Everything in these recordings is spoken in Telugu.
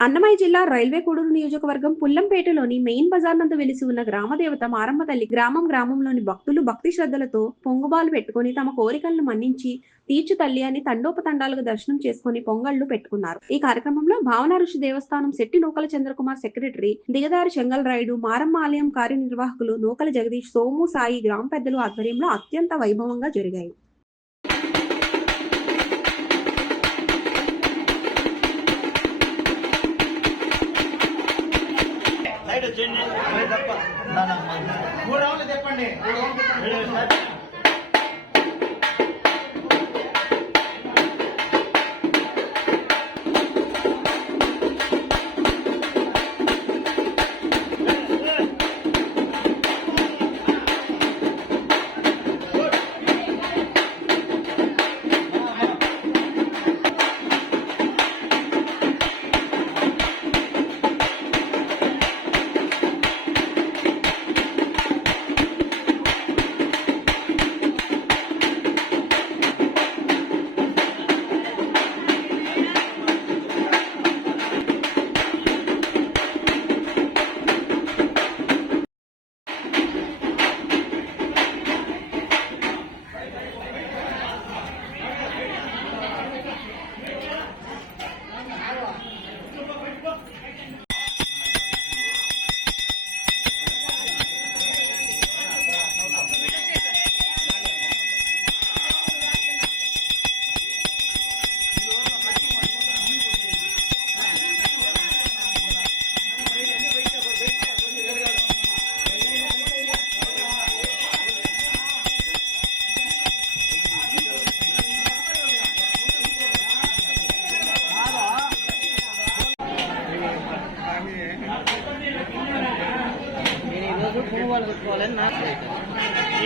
అన్నమయ్య జిల్లా రైల్వే కోడూరు నియోజకవర్గం పుల్లంపేటలోని మెయిన్ బజార్ నందు వెలిసి ఉన్న గ్రామదేవత మారమ్మ తల్లి గ్రామంలోని భక్తులు భక్తి శ్రద్ధలతో పొంగుబాలు పెట్టుకుని తమ కోరికలను మన్నించి తీర్చు తల్లి అని తండోపతండాలుగా దర్శనం చేసుకుని పొంగళ్లు పెట్టుకున్నారు. ఈ కార్యక్రమంలో భావన ఋషి దేవస్థానం శెట్టి నూకల చంద్రకుమార్ సెక్రటరీ, దిగదారి చెంగల్ రాయుడు, మారమ్మ ఆలయం కార్యనిర్వాహకులు నూకల జగదీష్, సోము, సాయి గ్రామ పెద్దలు ఆధ్వర్యంలో అత్యంత వైభవంగా జరిగాయి. చెప్పండి.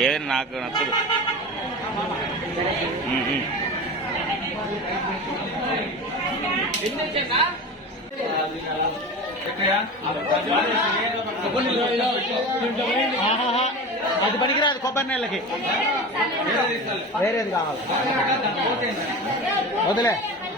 ఏది నాకు నచ్చదు. అది పనికిరాదు కొబ్బరి నీళ్ళకి, వేరేది కావాలి వదిలే.